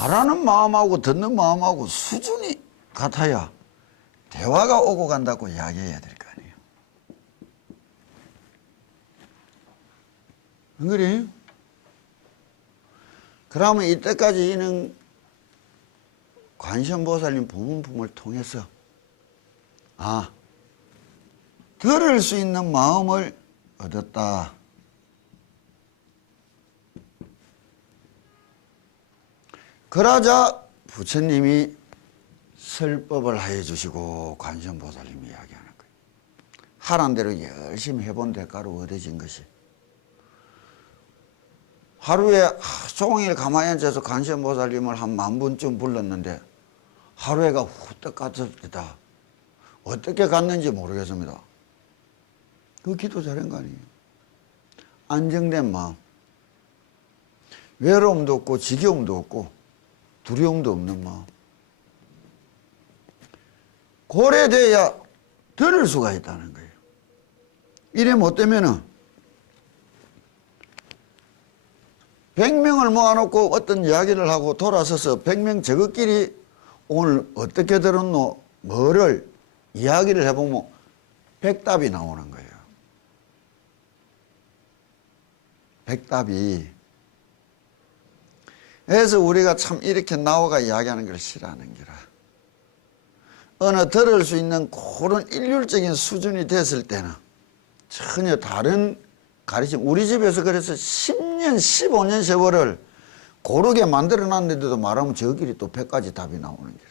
말하는 마음하고 듣는 마음하고 수준이 같아야 대화가 오고 간다고 이야기해야 될 거 아니에요. 안 그래요? 그러면 이때까지 이는 관세음보살님 부분품을 통해서 들을 수 있는 마음을 얻었다. 그러자 부처님이 설법을 하여 주시고 관세음보살님이 이야기하는 거예요. 하란 대로 열심히 해본 대가로 얻어진 것이. 하루에 종일 가만히 앉아서 관세음보살님을 한 10,000번쯤 불렀는데 하루에가 후딱 갔습니다. 어떻게 갔는지 모르겠습니다. 그 기도 잘한 거 아니에요. 안정된 마음. 외로움도 없고 지겨움도 없고 두려움도 없는 마음. 고래돼야 들을 수가 있다는 거예요. 이래 못 되면은 100명을 모아놓고 어떤 이야기를 하고 돌아서서 100명 저것끼리 오늘 어떻게 들었노? 뭐를 이야기를 해보면 100답이 나오는 거예요. 100답이. 그래서 우리가 참 이렇게 나와가 이야기하는 걸 싫어하는 거라. 어느 들을 수 있는 그런 일률적인 수준이 됐을 때는 전혀 다른 가르침. 우리 집에서 그래서 10년, 15년 세월을 고르게 만들어 놨는데도 말하면 저끼리 또 100가지 답이 나오는 거예요.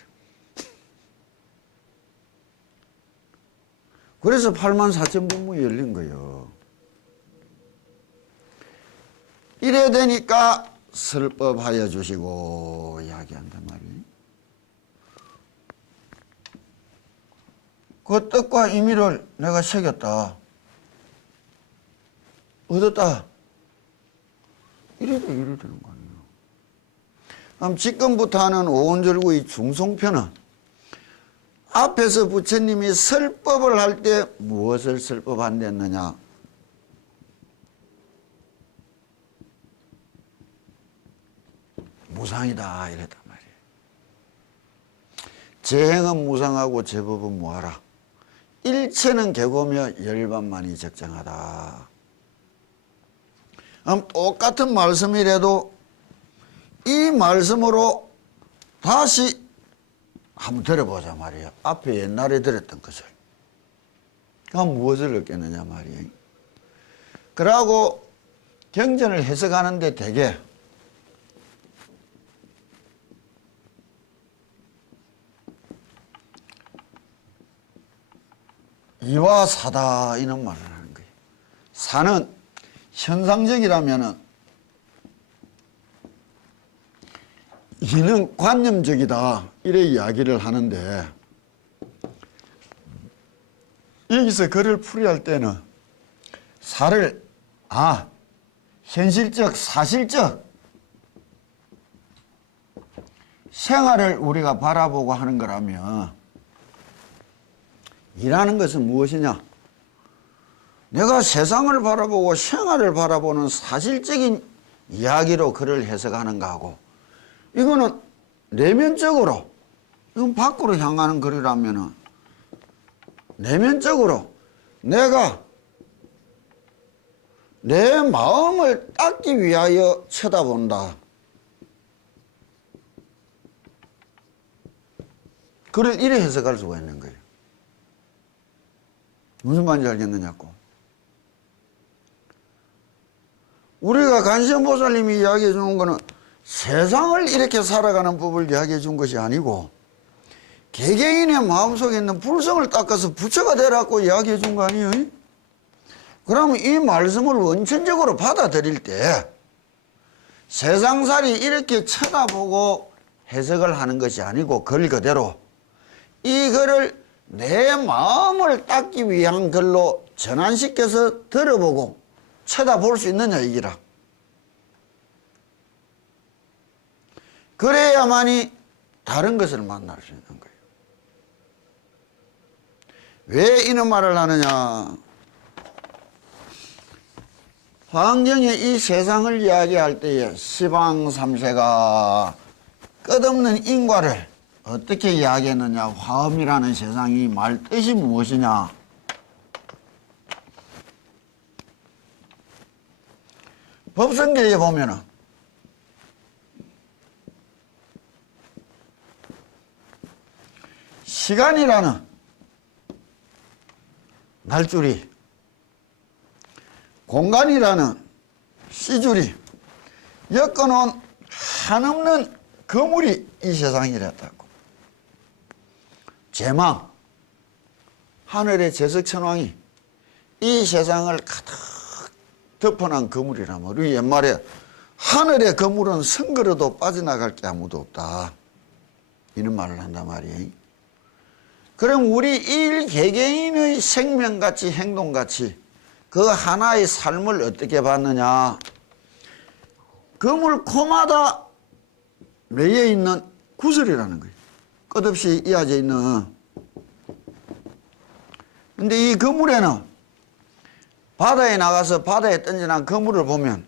그래서 84,000법문이 열린 거예요. 이래 되니까 설법하여 주시고 이야기한단 말이에요. 그 뜻과 의미를 내가 새겼다. 얻었다. 이래도 이래 되는 거 아니에요. 그럼 지금부터 하는 오온절구의 중송편은 앞에서 부처님이 설법을 할 때 무엇을 설법한댔느냐? 무상이다 이랬단 말이에요. 재행은 무상하고 제법은 무하라. 일체는 개고며 열반만이 적정하다. 똑같은 말씀이라도 이 말씀으로 다시 한번 들어보자 말이에요. 앞에 옛날에 들었던 것을. 그럼 무엇을 얻겠느냐 말이에요. 그러고 경전을 해석하는데 되게 이와 사다 이런 말을 하는 거예요. 사는 현상적이라면은 이는 관념적이다 이래 이야기를 하는데 여기서 글을 풀이할 때는 사를 현실적 사실적 생활을 우리가 바라보고 하는 거라면 이라는 것은 무엇이냐? 내가 세상을 바라보고 생활을 바라보는 사실적인 이야기로 글을 해석하는 거하고 이거는 내면적으로 이건 밖으로 향하는 글이라면은 내면적으로 내가 내 마음을 닦기 위하여 쳐다본다. 글을 이래 해석할 수가 있는 거예요. 무슨 말인지 알겠느냐고. 우리가 관세음보살님이 이야기해 주는 거는 세상을 이렇게 살아가는 법을 이야기해 준 것이 아니고 개개인의 마음속에 있는 불성을 닦아서 부처가 되라고 이야기해 준 거 아니에요? 그러면 이 말씀을 원천적으로 받아들일 때 세상살이 이렇게 쳐다보고 해석을 하는 것이 아니고 글 그대로 이 글을 내 마음을 닦기 위한 글로 전환시켜서 들어보고 쳐다볼 수 있느냐 이기라. 그래야만이 다른 것을 만날 수 있는 거예요. 왜 이런 말을 하느냐? 환경에 이 세상을 이야기할 때에 시방 삼세가 끝없는 인과를 어떻게 이야기했느냐. 화엄이라는 세상이 말 뜻이 무엇이냐. 법성계에 보면은 시간이라는 날줄이, 공간이라는 시줄이 엮어놓은 한없는 거물이 이 세상이랬다고. 제망, 하늘의 제석천왕이 이 세상을 가득 덮어놓은 거물이라면, 우리 옛말에 하늘의 거물은 성걸어도 빠져나갈 게 아무도 없다, 이런 말을 한단 말이에요. 그럼 우리 일개개인의 생명같이 행동같이 그 하나의 삶을 어떻게 봤느냐. 거물 코마다 매여 있는 구슬이라는 거예요. 끝없이 이어져 있는. 근데 이 거물에는 바다에 나가서 바다에 던져난 거물을 보면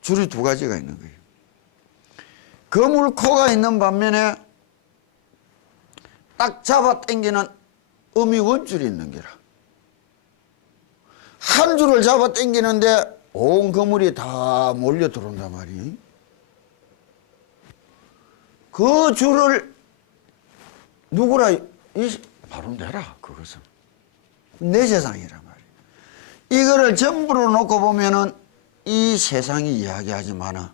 줄이 두 가지가 있는 거예요. 거물 코가 있는 반면에 딱 잡아 당기는 어미 원줄이 있는 게라. 한 줄을 잡아 당기는데 온 거물이 다 몰려 들어온단 말이에요. 그 줄을 누구라, 바로 내라, 그것은. 내 세상이란 말이에요. 이거를 전부로 놓고 보면은 이 세상이 이야기하지만은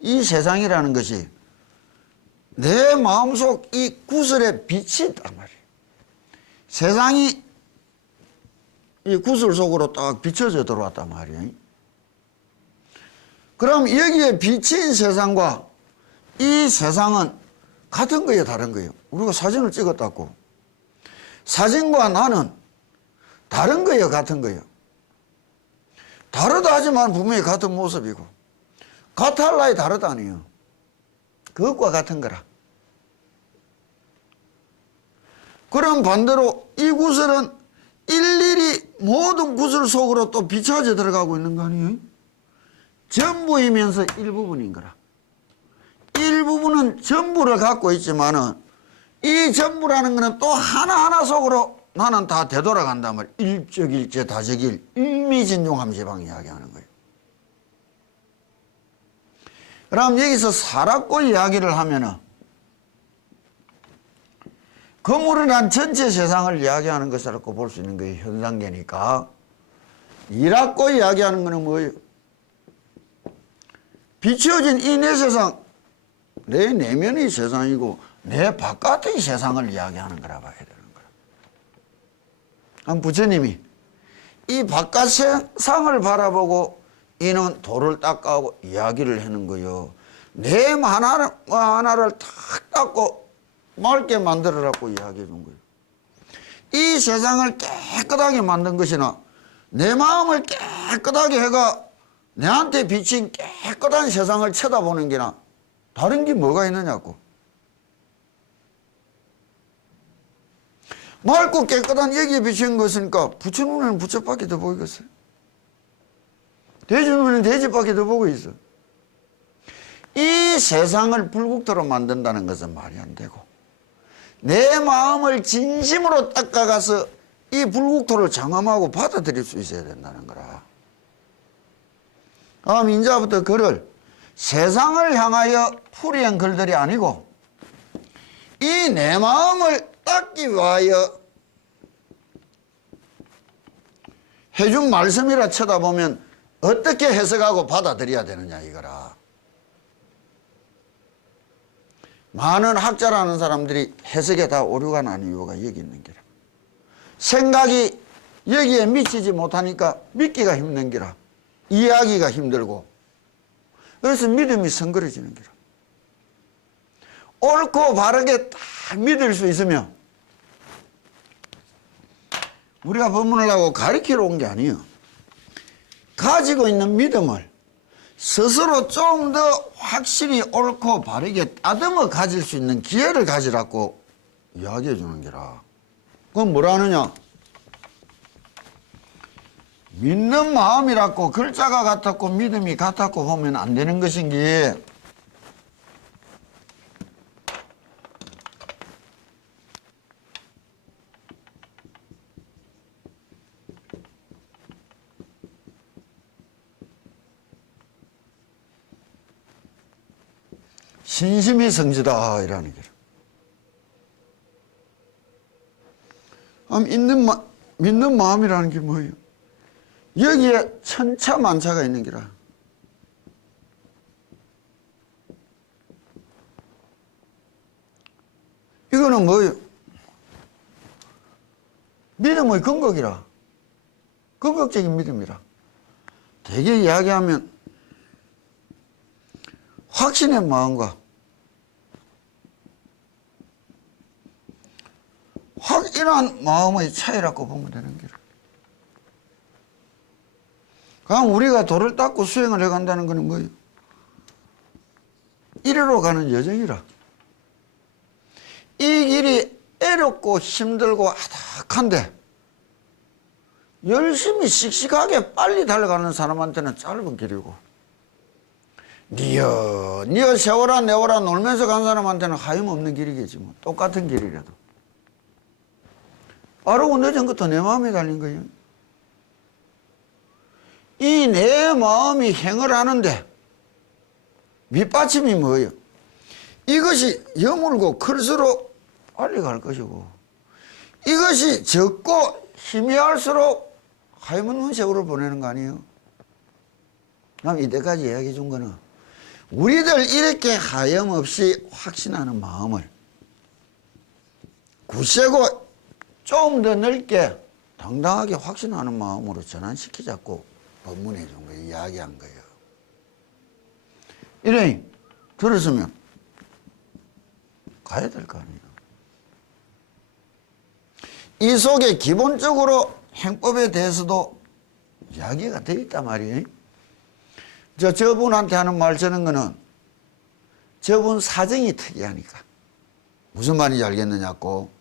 이 세상이라는 것이 내 마음속 이 구슬에 빛이 있단 말이에요. 세상이 이 구슬 속으로 딱 비춰져 들어왔단 말이에요. 그럼 여기에 비친 세상과 이 세상은 같은 거예요, 다른 거예요? 우리가 사진을 찍었다고. 사진과 나는 다른 거예요, 같은 거예요? 다르다 하지만 분명히 같은 모습이고, 같아 할라야 다르다 아니에요. 그것과 같은 거라. 그럼 반대로 이 구슬은 일일이 모든 구슬 속으로 또 비춰져 들어가고 있는 거 아니에요? 전부이면서 일부분인 거라. 일부분은 전부를 갖고 있지만은 이 전부라는 거는 또 하나하나 속으로 나는 다 되돌아간단 말이에요. 일적일체 다적일, 일미진종함시방 이야기하는 거예요. 그럼 여기서 살았고 이야기를 하면은 거물이란 전체 세상을 이야기하는 것이라고 볼 수 있는 거예요. 현상계니까. 일하고 이야기하는 거는 뭐예요? 비추어진 이 내 세상, 내 내면의 세상이고 내 바깥의 세상을 이야기하는 거라 봐야 되는 거라. 한 부처님이 이 바깥 세상을 바라보고 이는 돌을 닦아오고 이야기를 하는 거요. 내 하나를 탁 닦고 맑게 만들어라고 이야기해 준 거예요. 이 세상을 깨끗하게 만든 것이나 내 마음을 깨끗하게 해가 내한테 비친 깨끗한 세상을 쳐다보는 게나 다른 게 뭐가 있느냐고. 맑고 깨끗한 여기에 비친 것이니까 부처 눈에는 부처밖에 더 보이겠어요? 돼지 눈에는 돼지밖에 더 보고 있어. 이 세상을 불국토로 만든다는 것은 말이 안 되고 내 마음을 진심으로 닦아가서 이 불국토를 장엄하고 받아들일 수 있어야 된다는 거라. 다음 인자부터 글을 세상을 향하여 풀이한 글들이 아니고 이 내 마음을 닦기 위하여 해준 말씀이라 쳐다보면 어떻게 해석하고 받아들여야 되느냐 이거라. 많은 학자라는 사람들이 해석에 다 오류가 나는 이유가 여기 있는 게라. 생각이 여기에 미치지 못하니까 믿기가 힘든 게라. 이해하기가 힘들고 그래서 믿음이 성거려지는 게라. 옳고 바르게 딱 믿을 수 있으면 우리가 법문을 하고 가르치러 온 게 아니에요. 가지고 있는 믿음을 스스로 좀 더 확실히 옳고 바르게 따듬어 가질 수 있는 기회를 가지라고 이야기해 주는 게라. 그건 뭐라 하느냐? 믿는 마음이라고 글자가 같았고 믿음이 같았고 보면 안 되는 것인 게 신심이 성지다 이라는 거예요. 믿는 마음이라는 게 뭐예요? 여기에 천차만차가 있는 기라. 이거는 뭐예요? 믿음의 근거기라. 근거적인 믿음이라. 대개 이야기하면 확신의 마음과 확인한 마음의 차이라고 보면 되는 거라. 그럼 우리가 돌을 닦고 수행을 해간다는 것은 뭐예요? 이리로 가는 여정이라. 이 길이 애롭고 힘들고 아닥한데 열심히 씩씩하게 빨리 달려가는 사람한테는 짧은 길이고 니어 세워라 내워라 놀면서 간 사람한테는 하염없는 길이겠지 뭐. 똑같은 길이라도 빠르고 늦은 것도 내 마음에 달린 거예요. 이 내 마음이 행을 하는데 밑받침이 뭐예요? 이것이 여물고 클수록 빨리 갈 것이고 이것이 적고 희미할수록 하염없는 세월을 보내는 거 아니에요? 그럼 이때까지 이야기해 준 거는 우리들 이렇게 하염없이 확신하는 마음을 굳세고 좀 더 넓게 당당하게 확신하는 마음으로 전환시키자고 법문해 준 거예요. 이야기한 거예요. 이러니 들었으면 가야 될 거 아니에요. 이 속에 기본적으로 행법에 대해서도 이야기가 되어 있단 말이에요. 저분한테 하는 말 저는 거는 저분 사정이 특이하니까 무슨 말인지 알겠느냐고.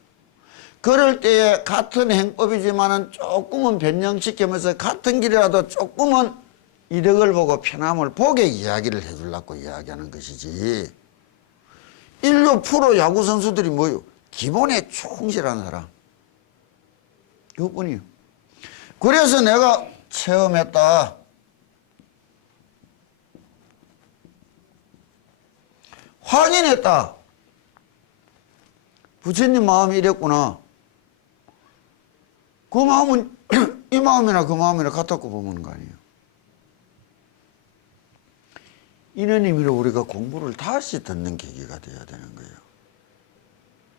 그럴 때에 같은 행법이지만은 조금은 변형시키면서 같은 길이라도 조금은 이득을 보고 편함을 보게 이야기를 해주려고 이야기하는 것이지. 인류 프로 야구 선수들이 뭐요? 기본에 충실한 사람. 그것뿐이요. 그래서 내가 체험했다. 확인했다. 부처님 마음이 이랬구나. 그 마음은 이 마음이나 그 마음이나 같았고 보는 거 아니에요. 이런 의미로 우리가 공부를 다시 듣는 계기가 되어야 되는 거예요.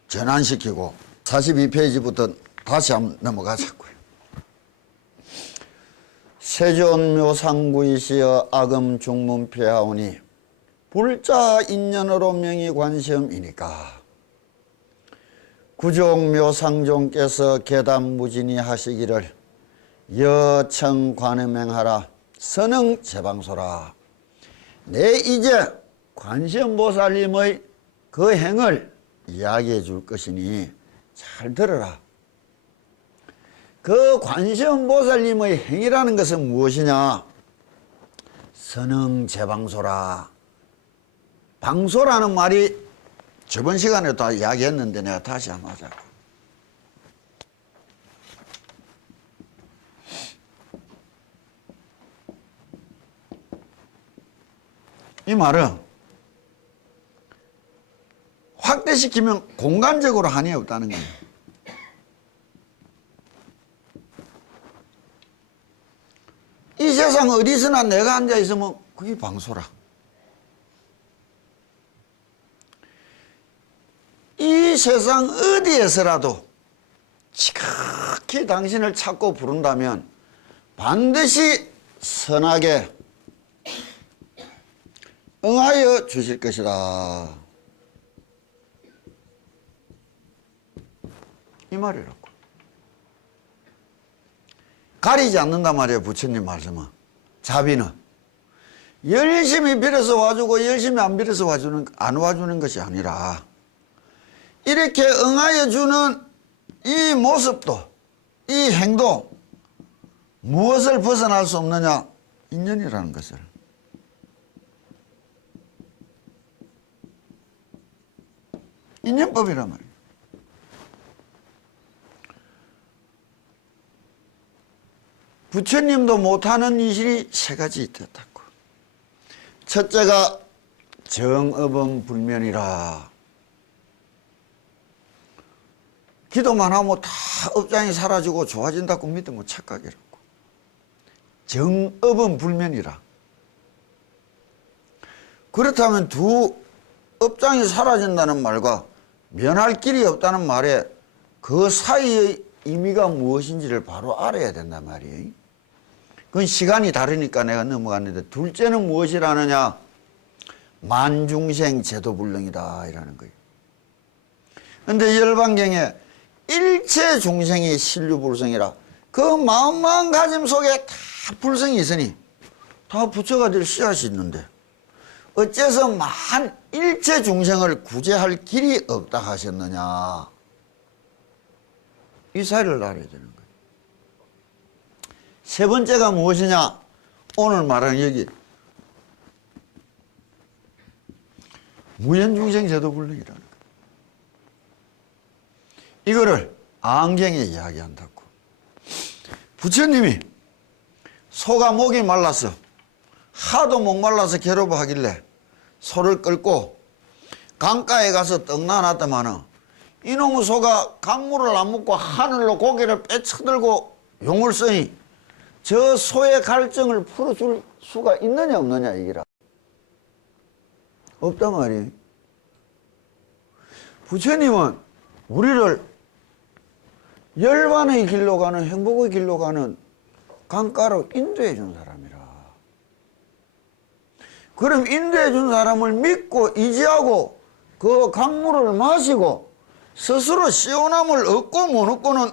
전환시키고 42페이지부터 다시 한번 넘어가자고요. 세존묘상구이시여 악음 중문폐하오니 불자 인연으로 명의 관시음이니까 구종묘상종께서 계단무진이 하시기를 여청관음행하라 선응제방소라. 내 이제 관세음보살님의 그 행을 이야기해 줄 것이니 잘 들어라. 그 관세음보살님의 행이라는 것은 무엇이냐? 선응제방소라. 방소라는 말이 저번 시간에 다 이야기했는데 내가 다시 한번 하자고. 이 말은 확대시키면 공간적으로 한이 없다는 거예요. 이 세상 어디서나 내가 앉아있으면 그게 방소라. 이 세상 어디에서라도 지극히 당신을 찾고 부른다면 반드시 선하게 응하여 주실 것이다. 이 말이라고. 가리지 않는단 말이에요. 부처님 말씀은. 자비는 열심히 빌어서 와주고 열심히 안 빌어서 안 와주는 것이 아니라 이렇게 응하여 주는 이 모습도 이 행동 무엇을 벗어날 수 없느냐? 인연이라는 것을. 인연법이란 말이에요. 부처님도 못하는 이실이 세 가지 있었다고. 첫째가 정업은 불면이라. 기도만 하면 다 업장이 사라지고 좋아진다고 믿으면 착각이라고. 정업은 불면이라. 그렇다면 두 업장이 사라진다는 말과 면할 길이 없다는 말에 그 사이의 의미가 무엇인지를 바로 알아야 된단 말이에요. 그건 시간이 다르니까 내가 넘어갔는데, 둘째는 무엇이라느냐? 만중생 제도불능이다 이라는 거예요. 그런데 열반경에 일체 중생이 신류불성이라, 그 마음가짐 속에 다 불성이 있으니 다 부처가 될 씨앗이 있는데 어째서 만 일체 중생을 구제할 길이 없다 하셨느냐? 이 사실을 알아야 되는 거예요. 세 번째가 무엇이냐? 오늘 말하는 여기 무연중생 제도불능이라는 거예요. 이거를 안경에 이야기한다고. 부처님이 소가 목이 말라서 하도 목말라서 괴로워하길래 소를 끌고 강가에 가서 떡나놨더만은 이놈의 소가 강물을 안 먹고 하늘로 고개를 빼쳐들고 용을 쓰니 저 소의 갈증을 풀어줄 수가 있느냐 없느냐 이기라. 없단 말이에요. 부처님은 우리를 열반의 길로 가는, 행복의 길로 가는 강가로 인도해 준 사람이라. 그럼 인도해 준 사람을 믿고 의지하고 그 강물을 마시고 스스로 시원함을 얻고 못 얻고는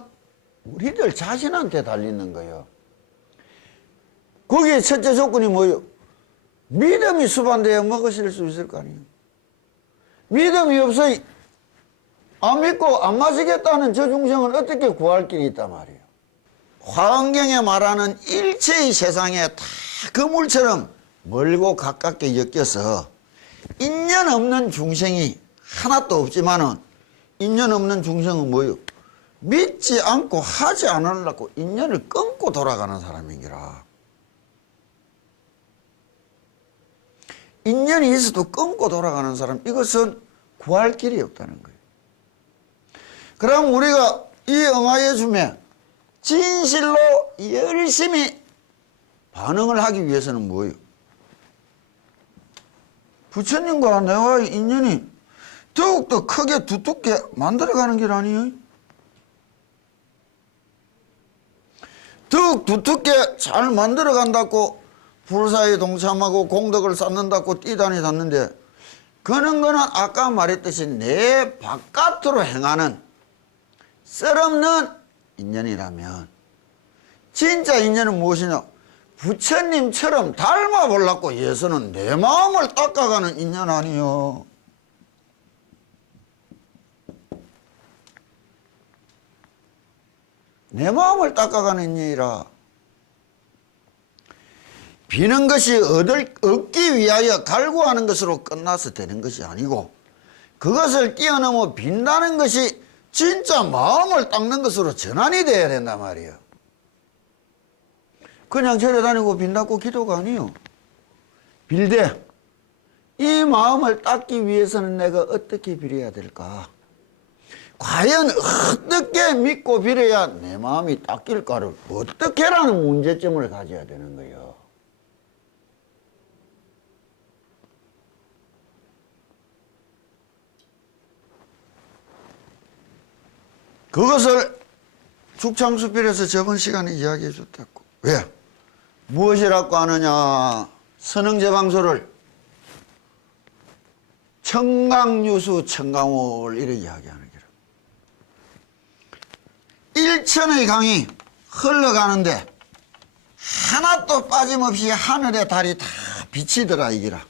우리들 자신한테 달리는 거예요. 거기에 첫째 조건이 뭐예요? 믿음이 수반되어 먹으실 수 있을 거 아니에요. 믿음이 없어 안 믿고 안 마시겠다는 저 중생은 어떻게 구할 길이 있단 말이에요. 화엄경에 말하는 일체의 세상에 다 그물처럼 멀고 가깝게 엮여서 인연 없는 중생이 하나도 없지만은, 인연 없는 중생은 뭐예요? 믿지 않고 하지 않으려고 인연을 끊고 돌아가는 사람이기라. 인연이 있어도 끊고 돌아가는 사람, 이것은 구할 길이 없다는 거예요. 그럼 우리가 이 응하여 줌에 진실로 열심히 반응을 하기 위해서는 뭐예요? 부처님과 내와의 인연이 더욱더 크게 두텁게 만들어가는 길 아니에요? 더욱 두텁게 잘 만들어간다고 불사에 동참하고 공덕을 쌓는다고 뛰다니 샀는데, 그런 거는 아까 말했듯이 내 바깥으로 행하는 쓸없는 인연이라면, 진짜 인연은 무엇이냐? 부처님처럼 닮아보려고 예서는 내 마음을 닦아가는 인연 아니요. 내 마음을 닦아가는 인연이라. 비는 것이 얻기 위하여 갈구하는 것으로 끝나서 되는 것이 아니고, 그것을 뛰어넘어 빈다는 것이 진짜 마음을 닦는 것으로 전환이 돼야 된단 말이에요. 그냥 절에 다니고 빈다고 기도가 아니요. 빌되 이 마음을 닦기 위해서는 내가 어떻게 빌어야 될까? 과연 어떻게 믿고 빌어야 내 마음이 닦일까를 어떻게라는 문제점을 가져야 되는 거예요. 그것을 죽창수필에서 저번 시간에 이야기해 줬다고. 왜? 무엇이라고 하느냐? 선흥제방소를 청강유수 청강월 이렇게 이야기하는 거라. 일천의 강이 흘러가는데 하나도 빠짐없이 하늘의 달이 다 비치더라 이기라.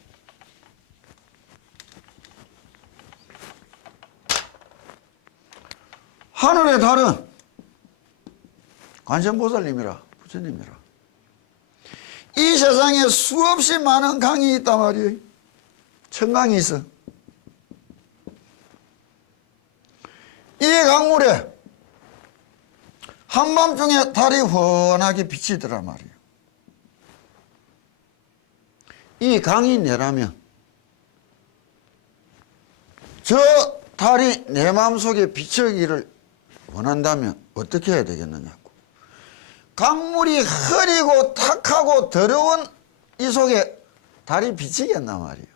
하늘의 달은 관세음보살님이라, 부처님이라. 이 세상에 수없이 많은 강이 있단 말이에요. 청강이 있어. 이 강물에 한밤중에 달이 훤하게 비치더란 말이에요. 이 강이 내라면 저 달이 내 마음속에 비추기를 원한다면 어떻게 해야 되겠느냐고. 강물이 흐리고 탁하고 더러운 이 속에 달이 비치겠나 말이에요.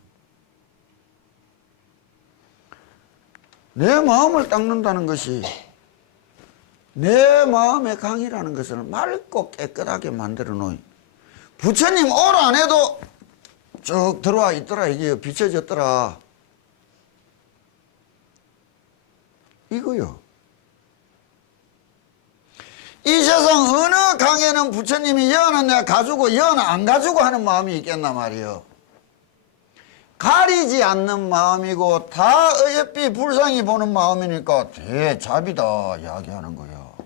내 마음을 닦는다는 것이 내 마음의 강이라는 것을 맑고 깨끗하게 만들어 놓은 부처님 올 안에도 쭉 들어와 있더라. 이게 비춰졌더라. 이거요. 이 세상 어느 강에는 부처님이 연은 내가 가지고 연 안 가지고 하는 마음이 있겠나 말이요. 가리지 않는 마음이고 다 어여삐 불쌍히 보는 마음이니까 대잡이다 이야기하는 거예요.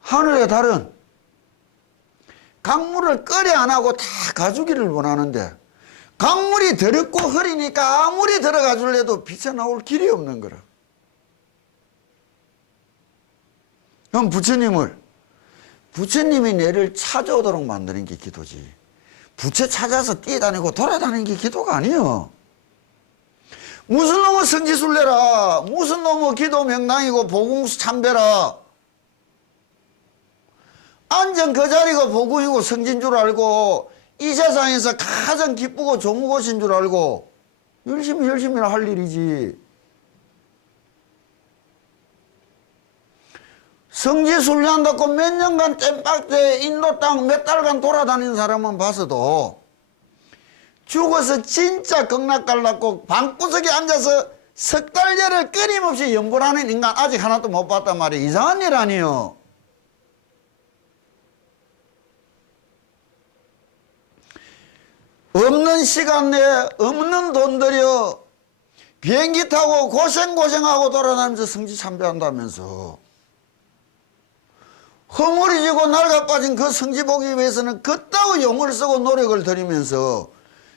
하늘의 달은 강물을 끓여 안 하고 다 가주기를 원하는데 강물이 더럽고 흐리니까 아무리 들어가 줄래도 빛에 나올 길이 없는 거라. 그럼 부처님이 내를 찾아오도록 만드는 게 기도지. 부처 찾아서 뛰어다니고 돌아다니는 게 기도가 아니요. 무슨 놈의 성지순례라, 무슨 놈의 기도 명당이고 보궁수 참배라. 앉은 그 자리가 보궁이고 성진 줄 알고 이 세상에서 가장 기쁘고 좋은 곳인 줄 알고 열심히 할 일이지. 성지순례한다고 몇 년간 땜박대 인도 땅 몇 달간 돌아다니는 사람은 봐서도 죽어서 진짜 극락갈랐고 방구석에 앉아서 석 달째를 끊임없이 연불하는 인간 아직 하나도 못 봤단 말이에요. 이상한 일 아니에요. 없는 시간 내에 없는 돈 들여 비행기 타고 고생하고 돌아다니면서 성지 참배한다면서 허물이지고 낡아빠진 그 성지 보기 위해서는 그따위 용을 쓰고 노력을 들이면서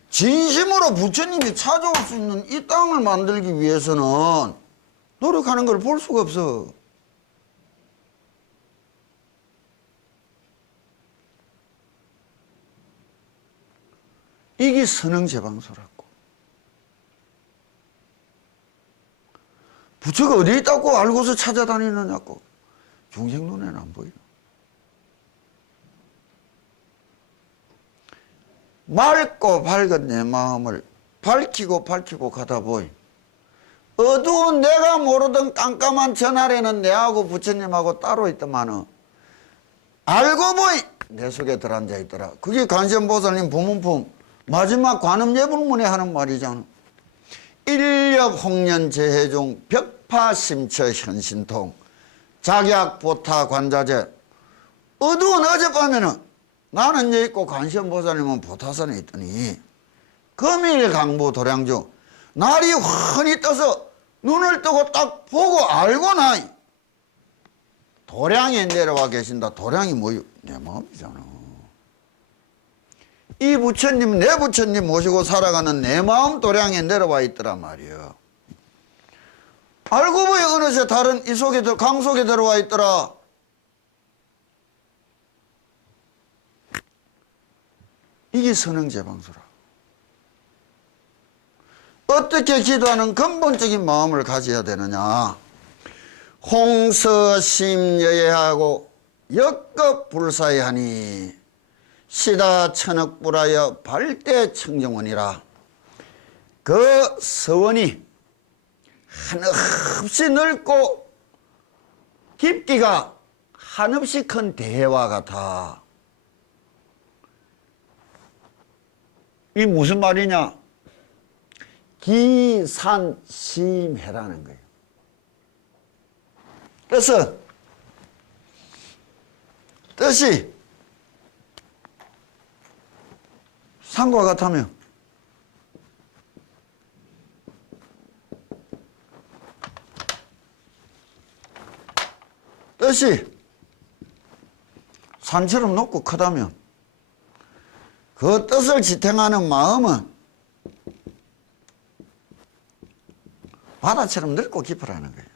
진심으로 부처님이 찾아올 수 있는 이 땅을 만들기 위해서는 노력하는 걸 볼 수가 없어. 이게 선흥제방소라고. 부처가 어디 있다고 알고서 찾아다니느냐고. 중생 눈에는 안 보여. 맑고 밝은 내 마음을 밝히고 가다 보이. 어두운 내가 모르던 깜깜한 전날에는 내하고 부처님하고 따로 있더만은 알고 보이 내 속에 들어앉아 있더라. 그게 관세음보살님 부문품 마지막 관음예불문에 하는 말이잖아. 일렵 홍련 재해중 벽파심처 현신통 작약보타 관자재. 어두운 어젯밤에는 나는 여기 있고 관세음보살님은 보타산에 있더니 금일 강부 도량중 날이 훤히 떠서 눈을 뜨고 딱 보고 알고 나이 도량에 내려와 계신다. 도량이 뭐요? 내 마음이잖아. 이 부처님 내 부처님 모시고 살아가는 내 마음 도량에 내려와 있더란 말이에요. 알고 보니 어느새 다른 이 속에 강 속에 들어와 있더라. 이게 선흥제방소라. 어떻게 기도하는 근본적인 마음을 가져야 되느냐. 홍서심 여예하고 역급 불사의하니 시다 천억불하여 발대 청정원이라. 그 서원이 한없이 넓고 깊이가 한없이 큰 대해와 같아. 이 무슨 말이냐? 기산심해라는 거예요. 그래서 뜻이 산과 같으며 뜻이 산처럼 높고 크다면 그 뜻을 지탱하는 마음은 바다처럼 넓고 깊으라는 거예요.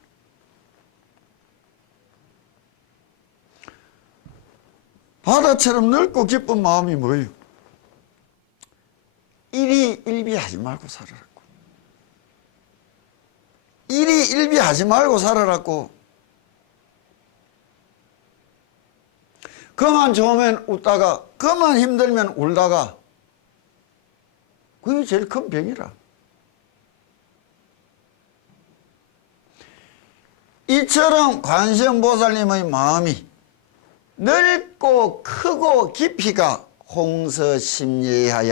바다처럼 넓고 깊은 마음이 뭐예요? 하지 말고 살아라고. 일이 일비하지 말고 살아라고. 그만 좋으면 웃다가 그만 힘들면 울다가 그게 제일 큰 병이라. 이처럼 관세음보살님의 마음이 넓고 크고 깊이가 홍서심예하야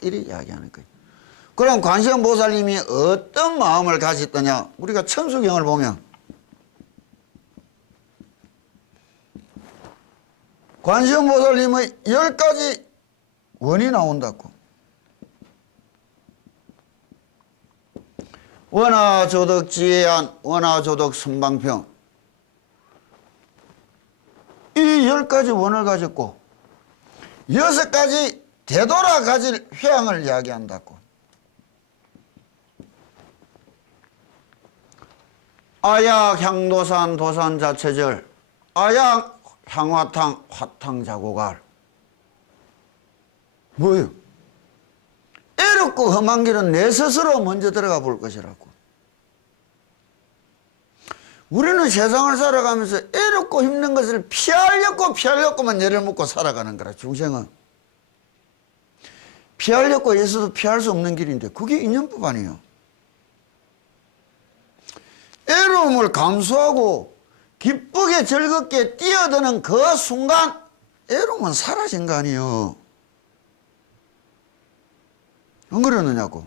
이렇게 이야기하는 거예요. 그럼 관세음보살님이 어떤 마음을 가졌더냐. 우리가 천수경을 보면 관세음보살님의 10가지 원이 나온다고. 원하조덕 지혜안, 원하조덕 선방평. 이 10가지 원을 가졌고 6가지 되돌아 가질 회양을 이야기한다고. 아약 향도산 도산 자체절, 아약 향화탕 화탕 자고갈. 뭐예요? 애롭고 험한 길은 내 스스로 먼저 들어가 볼 것이라고. 우리는 세상을 살아가면서 애롭고 힘든 것을 피하려고만 애를 먹고 살아가는 거라. 중생은 피하려고 애써도 피할 수 없는 길인데 그게 인연법 아니에요. 애로움을 감수하고 기쁘게 즐겁게 뛰어드는 그 순간 애로움은 사라진 거 아니에요. 안 그러느냐고.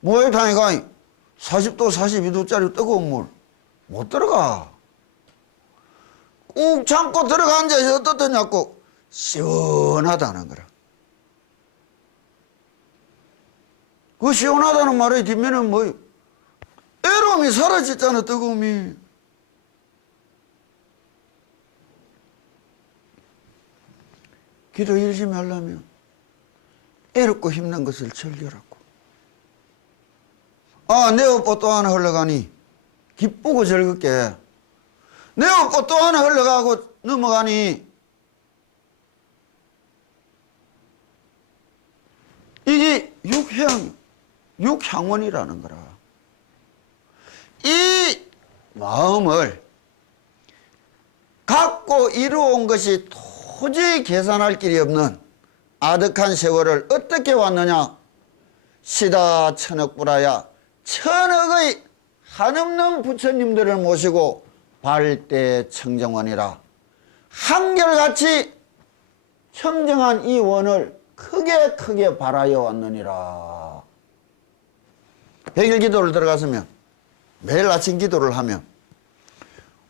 모해탕이가 40도 42도짜리 뜨거운 물 못 들어가. 꾹 참고 들어가 앉아서 어떻더냐고. 시원하다는 거라. 그 시원하다는 말의 뒷면은 뭐예요? 애로움이 사라졌잖아. 뜨거움이. 기도 열심히 하려면 애롭고 힘든 것을 즐겨라고. 아, 내 오빠 또 하나 흘러가니 기쁘고 즐겁게. 내 오빠 또 하나 흘러가고 넘어가니 이게 육향원이라는 거라. 이 마음을 갖고 이루어온 것이 도저히 계산할 길이 없는 아득한 세월을 어떻게 왔느냐. 시다 천억부라야 천억의 한없는 부처님들을 모시고 발대 청정원이라 한결같이 청정한 이 원을 크게 바라여 왔느니라. 백일 기도를 들어갔으면 매일 아침 기도를 하면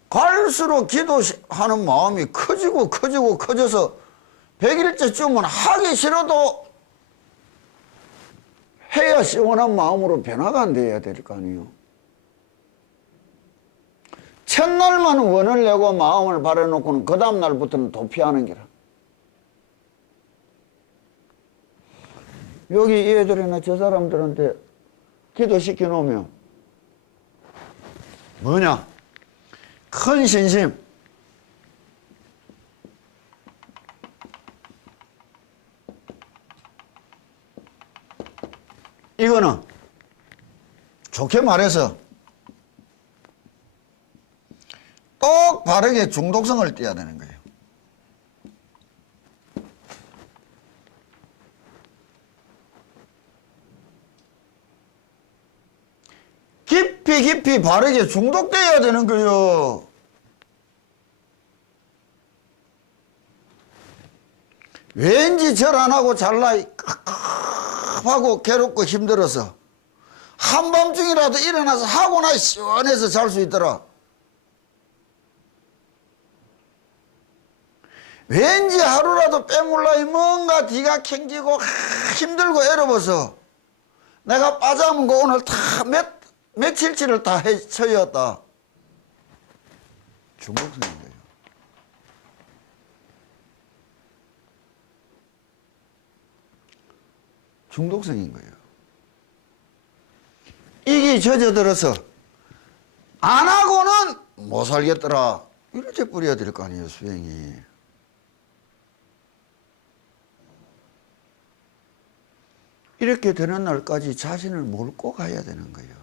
갈수록 기도하는 마음이 커져서 100일째쯤은 하기 싫어도 해야 시원한 마음으로 변화가 안 돼야 될 거 아니에요. 첫날만 원을 내고 마음을 바라놓고는 그 다음날부터는 도피하는 게라. 여기 이 애들이나 저 사람들한테 기도시켜 놓으면 뭐냐? 큰 신심. 이거는 좋게 말해서 똑 바르게 중독성을 띄어야 되는 거예요. 깊이 바르게 중독돼야 되는 거예요. 왠지 절 안 하고 잘나 하고 괴롭고 힘들어서 한밤중이라도 일어나서 하고 나 시원해서 잘 수 있더라. 왠지 하루라도 빼몰라이 뭔가 뒤가 캥기고 힘들고 애로워서 내가 빠져면 오늘 다 며칠치를 다 헤쳐였다. 중독성인 거예요. 중독성인 거예요. 이게 젖어들어서 안 하고는 못 살겠더라. 이렇게 뿌려야 될 거 아니에요, 수행이. 이렇게 되는 날까지 자신을 몰고 가야 되는 거예요.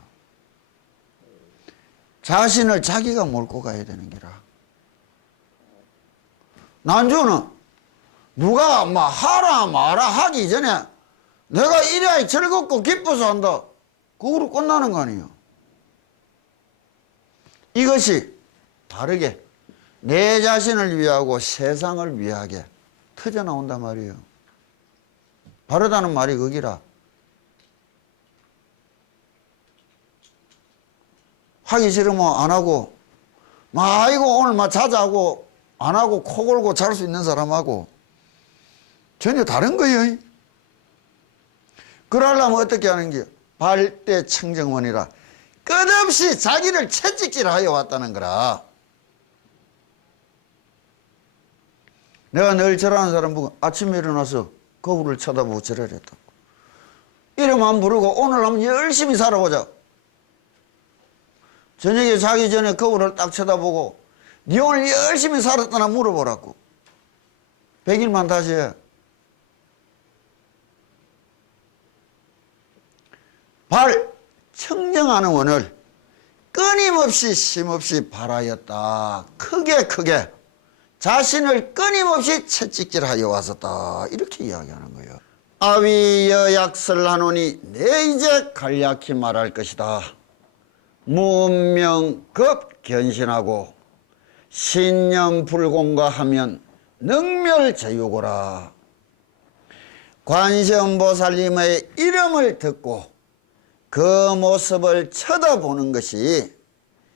자신을 자기가 몰고 가야 되는 기라. 난주는 누가 막 하라 마라 하기 전에 내가 이래야 즐겁고 기뻐서 한다. 그거로 끝나는 거 아니에요. 이것이 다르게 내 자신을 위하고 세상을 위하게 터져 나온단 말이에요. 바르다는 말이 거기라. 하기 싫으면 안 하고, 아이고 오늘 막 자자고 안 하고 코 골고 잘 수 있는 사람하고 전혀 다른 거예요. 그러려면 어떻게 하는 게 발대청정원이라 끝없이 자기를 채찍질하여 왔다는 거라. 내가 늘 절하는 사람 보고 아침에 일어나서 거울을 쳐다보고 절하랬다고. 이름만 부르고 오늘 한번 열심히 살아보자. 저녁에 자기 전에 거울을 딱 쳐다보고 니 오늘 열심히 살았다나 물어보라고. 100일만 다시 해. 발 청정하는 원을 끊임없이 쉼없이 바라였다. 크게 자신을 끊임없이 채찍질하여 왔었다. 이렇게 이야기하는 거예요. 아위여약설하노니 내 이제 간략히 말할 것이다. 문명급 견신하고 신념불공가하면 능멸제유고라. 관세음보살님의 이름을 듣고 그 모습을 쳐다보는 것이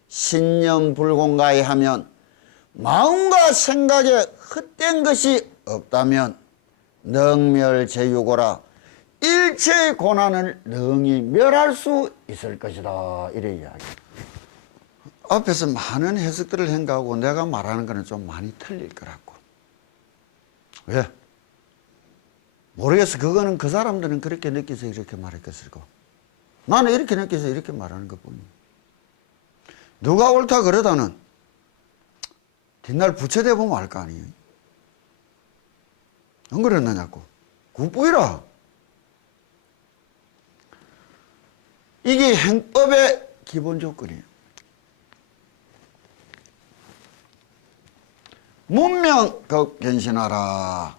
신념불공가에 하면 마음과 생각에 헛된 것이 없다면 능멸제유고라. 일체의 고난을 능히 멸할 수 있을 것이다. 이래 이야기. 앞에서 많은 해석들을 행하고 내가 말하는 거는 좀 많이 틀릴 거라고. 왜? 모르겠어. 그거는 그 사람들은 그렇게 느껴서 이렇게 말했겠을 거. 나는 이렇게 느껴서 이렇게 말하는 것뿐이야. 누가 옳다 그러다는 뒷날 부처대 보면 알 거 아니에요. 안 그랬느냐고. 굿보이라. 이게 행법의 기본 조건이에요. 문명급 견신하라.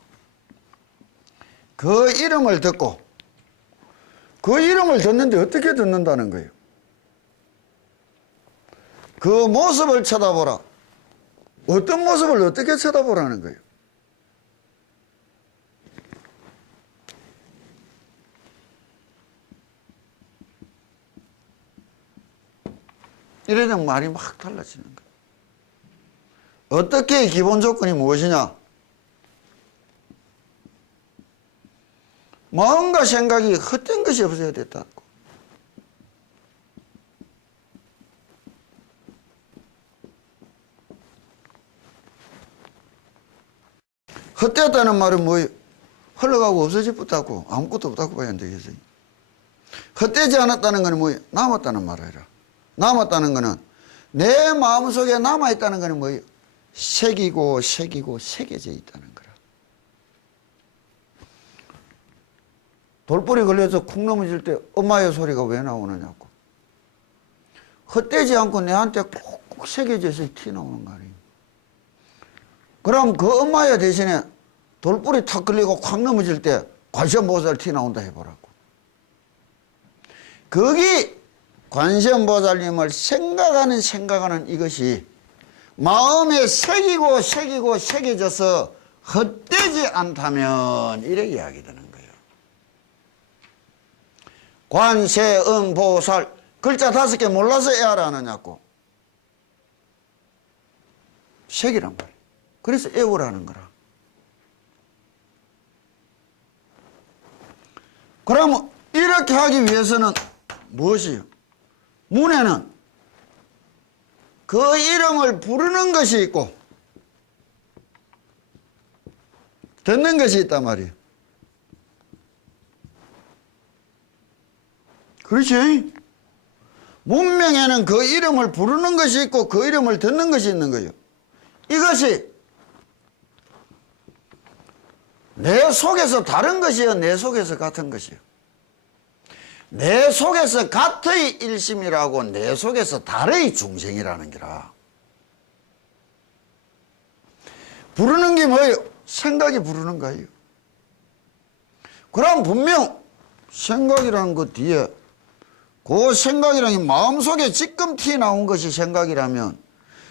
그 이름을 듣고 그 이름을 듣는데 어떻게 듣는다는 거예요? 그 모습을 쳐다보라. 어떤 모습을 어떻게 쳐다보라는 거예요? 이러면 말이 막 달라지는 거예요. 어떻게 기본 조건이 무엇이냐? 마음과 생각이 헛된 것이 없어야 됐다고. 헛되었다는 말은 뭐예요? 흘러가고 없어졌다고. 아무것도 없다고 봐야 안 되겠어요. 헛되지 않았다는 건 뭐예요? 남았다는 말이라. 남았다는 거는 내 마음속에 남아있다는 거는 뭐예요? 새기고 새겨져 있다는 거라. 돌뿌리 걸려서 쿵 넘어질 때 엄마의 소리가 왜 나오느냐고. 헛되지 않고 내한테 콕콕 새겨져서 티 나오는 거 아니에요. 그럼 그 엄마의 대신에 돌뿌리 탁 걸리고 콱 넘어질 때 관세음보살 티 나온다 해보라고. 거기 관세음보살님을 생각하는 이것이 마음에 새기고 새겨져서 헛되지 않다면 이렇게 이야기 되는 거예요. 관세음보살 글자 5개 몰라서 애하라 하느냐고. 새기란 말이에요. 그래서 애우라는 거라. 그러면 이렇게 하기 위해서는 무엇이요? 문에는 그 이름을 부르는 것이 있고 듣는 것이 있단 말이에요. 그렇지? 문명에는 그 이름을 부르는 것이 있고 그 이름을 듣는 것이 있는 거예요. 이것이 내 속에서 다른 것이요, 내 속에서 같은 것이요. 내 속에서 같의 일심이라고 내 속에서 달의 중생이라는 게라. 부르는 게 뭐예요? 생각이 부르는 거예요. 그럼 분명 생각이라는 것 뒤에 그 생각이라는 게 마음속에 지금 튀어나온 것이 생각이라면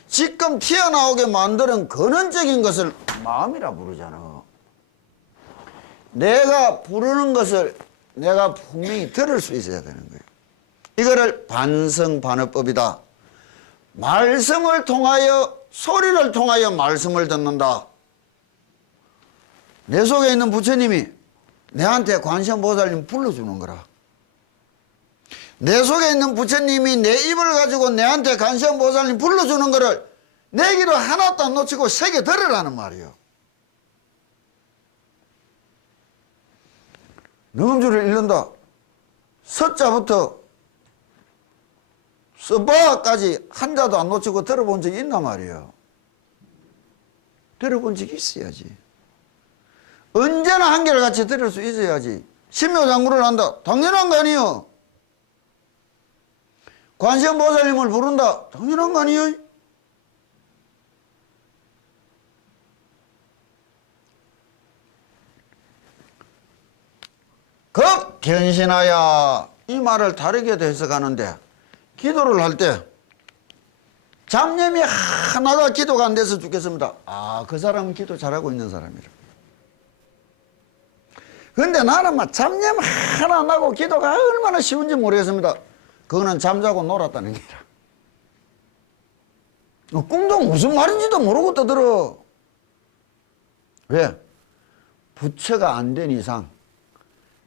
지금 튀어나오게 만드는 근원적인 것을 마음이라 부르잖아. 내가 부르는 것을 내가 분명히 들을 수 있어야 되는 거예요. 이거를 반성반어법이다. 말씀을 통하여 소리를 통하여 말씀을 듣는다. 내 속에 있는 부처님이 내한테 관세음보살님 불러주는 거라. 내 속에 있는 부처님이 내 입을 가지고 내한테 관세음보살님 불러주는 거를 내 귀로 하나도 안 놓치고 새겨 들으라는 말이에요. 능음주를 읽는다. 서자부터 서바까지 한자도 안 놓치고 들어본 적이 있나 말이에요. 들어본 적이 있어야지. 언제나 한결같이 들을 수 있어야지. 신묘장구를 한다. 당연한 거 아니에요. 관세음보살님을 부른다. 당연한 거 아니에요. 급견신하야, 이 말을 다르게 해석하는데 기도를 할 때 잡념이 하나가 기도가 안 돼서 죽겠습니다. 아, 그 사람은 기도 잘하고 있는 사람이라. 근데 나는 막 잡념 하나 나고 기도가 얼마나 쉬운지 모르겠습니다. 그거는 잠자고 놀았다는 게라. 꿈도 무슨 말인지도 모르고 떠들어. 왜? 부처가 안 된 이상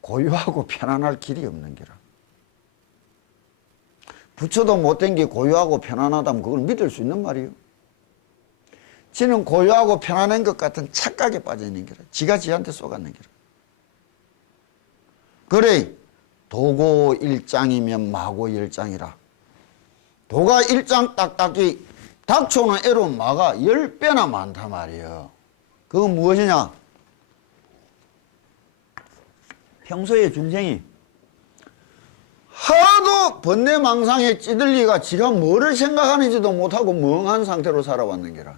고요하고 편안할 길이 없는 게라. 부처도 못된 게 고요하고 편안하다면 그걸 믿을 수 있는 말이에요. 지는 고요하고 편안한 것 같은 착각에 빠져 있는 게라. 지가 지한테 속았는 게라. 그래, 도고 일장이면 마고 일장이라. 도가 일장 딱딱이 닥쳐오는 애로 마가 10배나 많단 말이에요. 그건 무엇이냐? 평소에 중생이 하도 번뇌망상에 찌들리가 지가 뭐를 생각하는지도 못하고 멍한 상태로 살아왔는 게라.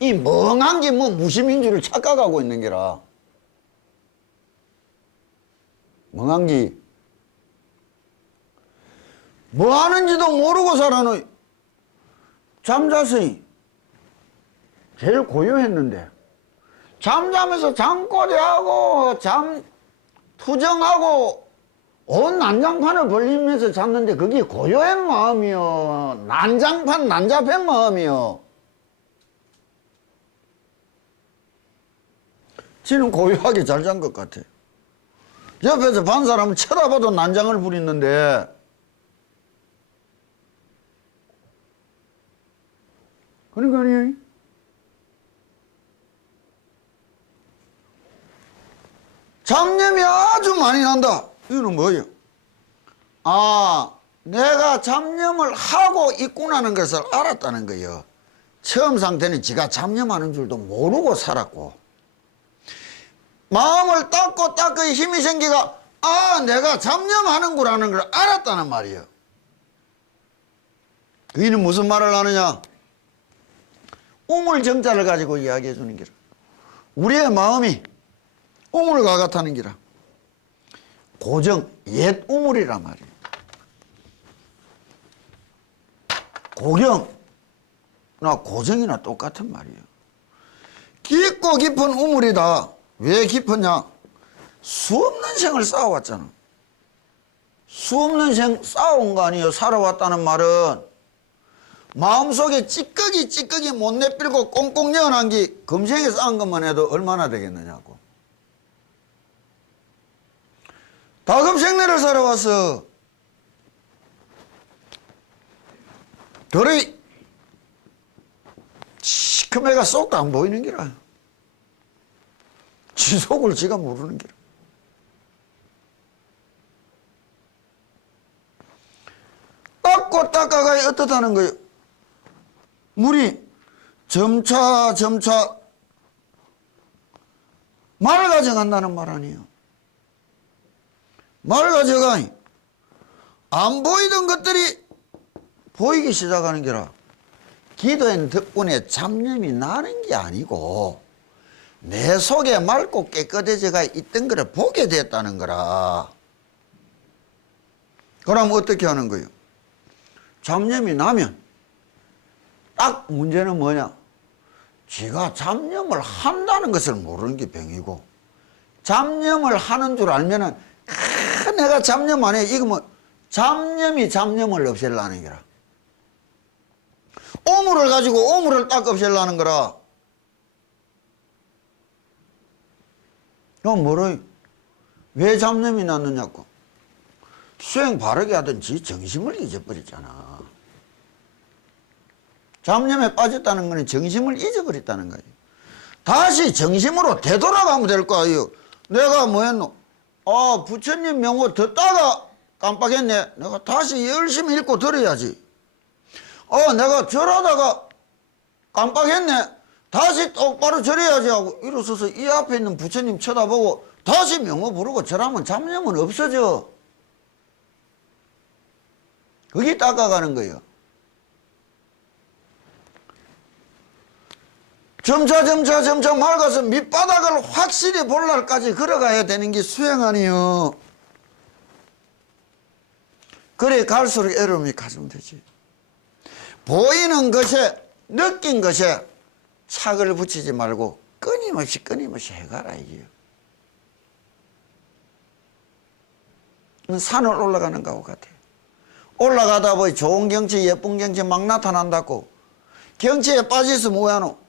이 멍한 게 뭐 무심인 줄을 착각하고 있는 게라. 멍한 게 뭐 하는지도 모르고 살아는. 잠자서이 제일 고요했는데 잠자면서 잠꼬대하고 투정하고 온 난장판을 벌리면서 잤는데 그게 고요한 마음이요. 난장판 난잡한 마음이요. 지는 고요하게 잘 잔 것 같아. 옆에서 반 사람은 쳐다봐도 난장을 부리는데 그런 거 아니에요? 잡념이 아주 많이 난다. 이거는 뭐예요? 아, 내가 잡념을 하고 있구나는 것을 알았다는 거예요. 처음 상태는 지가 잡념하는 줄도 모르고 살았고 마음을 닦고 힘이 생기가 아, 내가 잡념하는구라는 걸 알았다는 말이에요. 그이는 무슨 말을 하느냐? 우물정자를 가지고 이야기해 주는 기라. 우리의 마음이 우물과 같다는 기라. 고정, 옛 우물이란 말이에요. 고경나 고정이나 똑같은 말이에요. 깊고 깊은 우물이다. 왜 깊었냐? 수없는 생을 쌓아왔잖아. 수없는 생 쌓아온 거 아니에요. 살아왔다는 말은 마음속에 찌꺼기 못 내밀고 꽁꽁 내어난 게 금생에 쌓은 것만 해도 얼마나 되겠느냐고. 다금생내를 살아왔어. 그래 시커매가 쏙도 안 보이는 기라. 지 속을 지가 모르는 기라. 닦고 닦아가 어떻다는 거예요? 물이 점차 말을 가져간다는 말 아니에요. 맑아져가 안 보이던 것들이 보이기 시작하는 게라. 기도의 덕분에 잡념이 나는 게 아니고 내 속에 맑고 깨끗해져가 있던 거를 보게 됐다는 거라. 그럼 어떻게 하는 거예요? 잡념이 나면 딱 문제는 뭐냐? 지가 잡념을 한다는 것을 모르는 게 병이고, 잡념을 하는 줄 알면은 내가 잡념 안 해. 이거 뭐 잡념이 잡념을 없애려는 거라. 오물을 가지고 오물을 딱 없애려는 거라. 그럼 뭐래? 왜 잡념이 났느냐고. 수행 바르게 하든지 정심을 잊어버렸잖아. 잡념에 빠졌다는 거는 정심을 잊어버렸다는 거예요. 다시 정심으로 되돌아가면 될 거예요. 내가 뭐 했노? 부처님 명호 듣다가 깜빡했네. 내가 다시 열심히 읽고 들어야지. 내가 절하다가 깜빡했네. 다시 똑바로 절해야지 하고 일어서서 이 앞에 있는 부처님 쳐다보고 다시 명호 부르고 절하면 잡념은 없어져. 그게 닦아가는 거예요. 점차 맑아서 밑바닥을 확실히 볼 날까지 걸어가야 되는 게 수행 아니요. 그래 갈수록 애로움이 가지면 되지. 보이는 것에 느낀 것에 착을 붙이지 말고 끊임없이 해가라 이게요. 산을 올라가는 거하고 같아요. 올라가다 보니 좋은 경치 예쁜 경치 막 나타난다고 경치에 빠져서 뭐하노?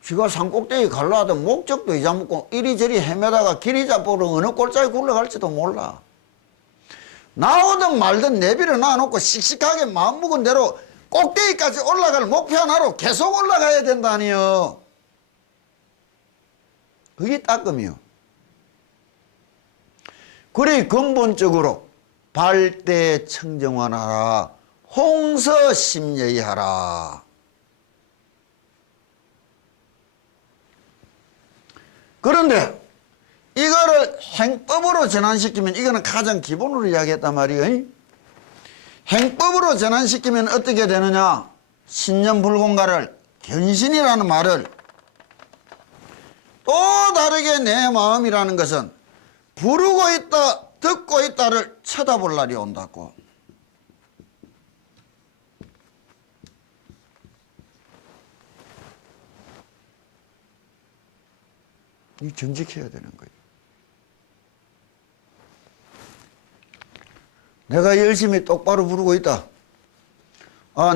지가 산꼭대기 갈라 하던 목적도 잊어먹고 이리저리 헤매다가 길이 잡으러 어느 꼴짝에 굴러갈지도 몰라. 나오든 말든 내비를 놔놓고 씩씩하게 마음먹은 대로 꼭대기까지 올라갈 목표 하나로 계속 올라가야 된다니요. 그게 따끔이요. 그래 근본적으로 발대 청정원하라, 홍서심예의하라. 그런데 이거를 행법으로 전환시키면 이거는 가장 기본으로 이야기했단 말이에요. 행법으로 전환시키면 어떻게 되느냐? 신념불공가를 견신이라는 말을 또 다르게 내 마음이라는 것은 부르고 있다 듣고 있다를 쳐다볼 날이 온다고. 이 정직해야 되는 거예요. 내가 열심히 똑바로 부르고 있다.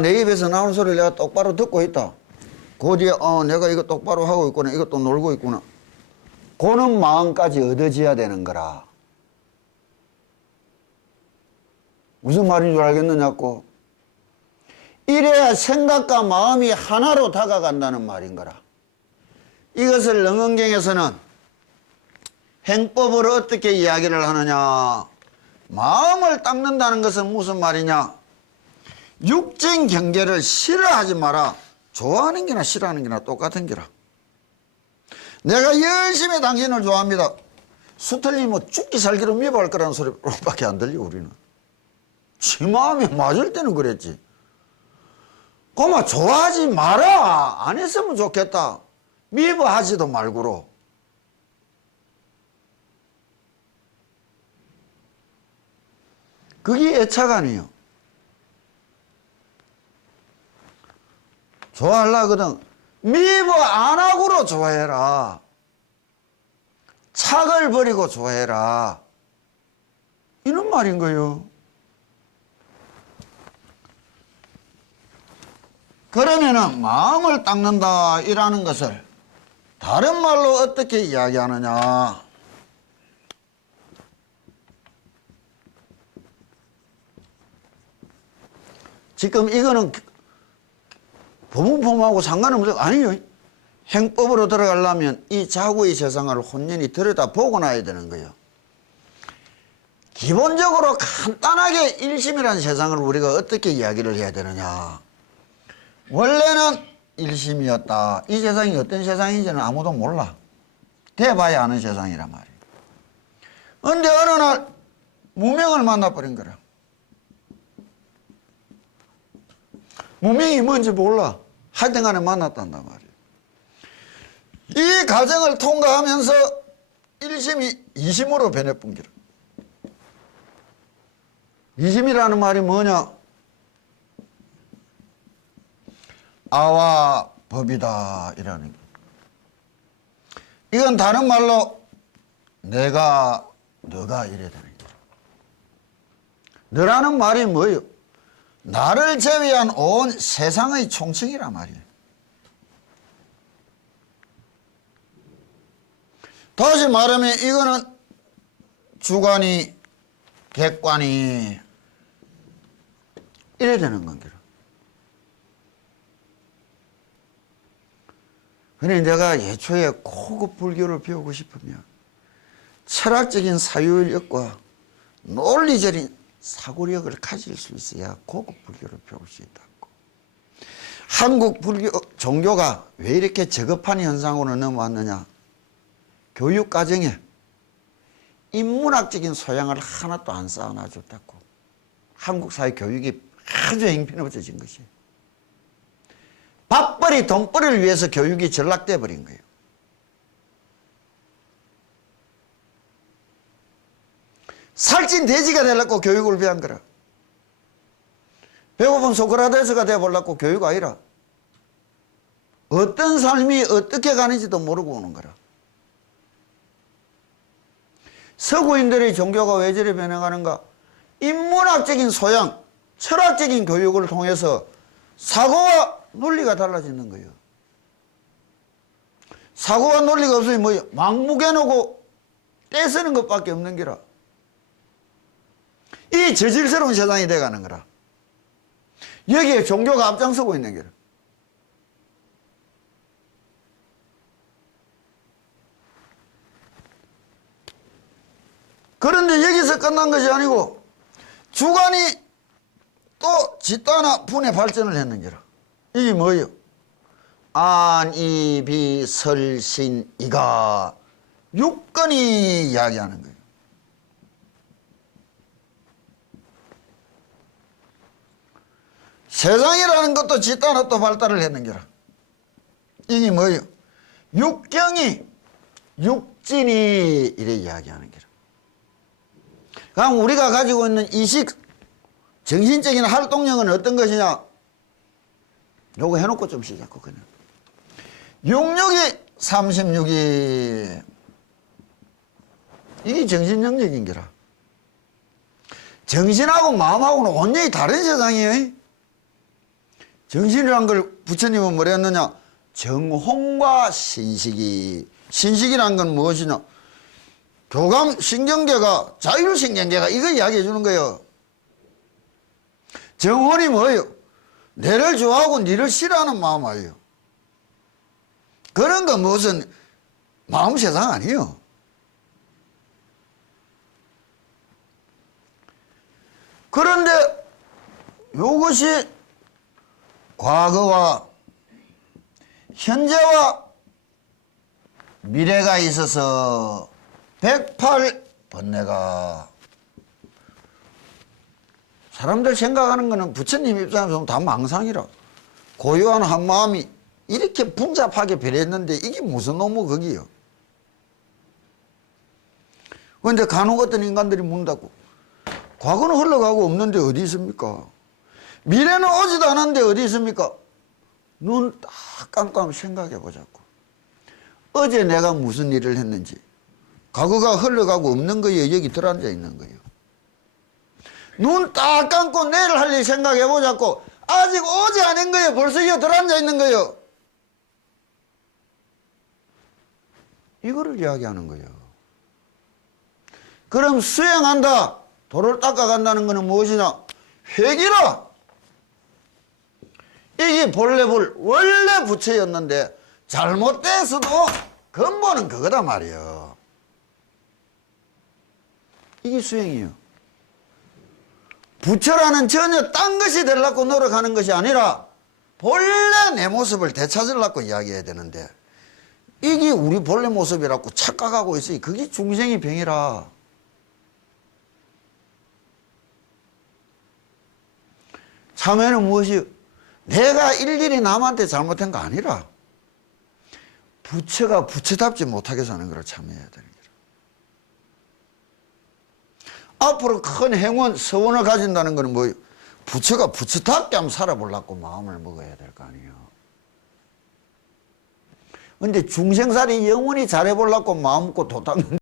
내 입에서 나오는 소리를 내가 똑바로 듣고 있다. 그 뒤에 내가 이거 똑바로 하고 있구나. 이것도 놀고 있구나. 그는 마음까지 얻어져야 되는 거라. 무슨 말인 줄 알겠느냐고. 이래야 생각과 마음이 하나로 다가간다는 말인 거라. 이것을楞严경에서는 행법으로 어떻게 이야기를 하느냐. 마음을 닦는다는 것은 무슨 말이냐. 육진 경계를 싫어하지 마라. 좋아하는 게나 싫어하는 게나 똑같은 게라. 내가 열심히 당신을 좋아합니다. 수틀리면 죽기 살기로 미워할 거라는 소리밖에 안 들려 우리는. 지 마음이 맞을 때는 그랬지. 고마 좋아하지 마라. 안 했으면 좋겠다. 미워하지도 말고로. 그게 애착 아니에요. 좋아하려거든 미워 안 하고로 좋아해라. 착을 버리고 좋아해라. 이런 말인 거예요. 그러면은 마음을 닦는다 이라는 것을 다른 말로 어떻게 이야기하느냐. 지금 이거는 법문법하고 상관없는 아니에요. 행법으로 들어가려면 이 자구의 세상을 혼연히 들여다보고 나야 되는 거예요. 기본적으로 간단하게 일심이라는 세상을 우리가 어떻게 이야기를 해야 되느냐. 원래는 일심이었다. 이 세상이 어떤 세상인지는 아무도 몰라. 돼봐야 아는 세상이란 말이에요. 그런데 어느 날 무명을 만나버린 거라. 무명이 뭔지 몰라. 하여튼 간에 만났단단 말이야. 이 과정을 통과하면서 1심이 2심으로 변해본 기라. 2심이라는 말이 뭐냐? 아와 법이다 이라는 게. 이건 다른 말로 내가 너가 이래야 되는 거야. 너라는 말이 뭐예요? 나를 제외한 온 세상의 총칭이란 말이에요. 다시 말하면 이거는 주관이 객관이 이래야 되는 관계라. 그래 내가 예초에 고급 불교를 배우고 싶으면 철학적인 사유력과 논리적인 사고력을 가질 수 있어야 고급 불교를 배울 수 있다고. 한국 불교 종교가 왜 이렇게 저급한 현상으로 넘어왔느냐? 교육 과정에 인문학적인 소양을 하나도 안 쌓아놔줬다고. 한국 사회 교육이 아주 형편없어진 것이에요. 밥벌이 돈벌이를 위해서 교육이 전락돼 버린 거예요. 살찐 돼지가 되려고 교육을 배운 거라. 배고픈 소크라테스가 되어보려고 교육 아니라. 어떤 삶이 어떻게 가는지도 모르고 오는 거라. 서구인들의 종교가 왜 저리 변해가는가? 인문학적인 소양, 철학적인 교육을 통해서 사고와 논리가 달라지는 거예요. 사고와 논리가 없으면 뭐예요? 막무개놓고 떼쓰는 것밖에 없는 게라. 이 저질스러운 세상이 돼가는 거라. 여기에 종교가 앞장서고 있는 게라. 그런데 여기서 끝난 것이 아니고 주관이 또 집단화 분의 발전을 했는 게라. 이게 뭐예요? 안이비설신이가 육건이 이야기하는 거예요. 세상이라는 것도 집단화 또 발달을 했는 게라. 이게 뭐예요? 육경이 육진이 이래 이야기하는 게라. 그럼 우리가 가지고 있는 이식 정신적인 활동력은 어떤 것이냐? 요거 해놓고 좀 시작하고 그냥. 66이 36이 이게 정신영역인 게라. 정신하고 마음하고는 완전히 다른 세상이에요. 정신이란 걸 부처님은 뭐라 했느냐? 정홍과 신식이. 신식이란 건 무엇이냐? 교감 신경계가 자율신경계가 이거 이야기해 주는 거예요. 정혼이 뭐예요? 내를 좋아하고 니를 싫어하는 마음 아니에요. 그런 건 무슨 마음 세상 아니에요. 그런데 이것이 과거와 현재와 미래가 있어서 108번뇌가 사람들 생각하는 거는 부처님 입장에서 다 망상이라. 고요한 한마음이 이렇게 분잡하게 변했는데 이게 무슨 놈의 거기요. 그런데 간혹 어떤 인간들이 묻는다고. 과거는 흘러가고 없는데 어디 있습니까? 미래는 오지도 않았는데 어디 있습니까? 눈 딱 감고 생각해 보자고. 어제 내가 무슨 일을 했는지. 과거가 흘러가고 없는 거예요? 여기 들어앉아 있는 거예요? 눈 딱 감고 내일 할 일 생각해 보자고. 아직 오지 않은 거예요? 벌써 여기 들어앉아 있는 거예요? 이거를 이야기하는 거예요. 그럼 수행한다. 도를 닦아간다는 것은 무엇이냐? 회기라. 이게 본래 원래 부처였는데 잘못돼서도 근본은 그거다 말이에요. 이게 수행이에요. 부처라는 전혀 딴 것이 되려고 노력하는 것이 아니라 본래 내 모습을 되찾으려고 이야기해야 되는데 이게 우리 본래 모습이라고 착각하고 있어요. 그게 중생의 병이라. 참회는 무엇이? 내가 일일이 남한테 잘못한 거 아니라 부처가 부처답지 못하게 사는 거라 참회해야 되는 거라. 앞으로 큰 행운, 서원을 가진다는 것은 뭐예요? 부처가 부처답게 한번 살아보려고 마음을 먹어야 될 거 아니에요. 근데 중생살이 영원히 잘해보려고 마음 먹고 도 닦는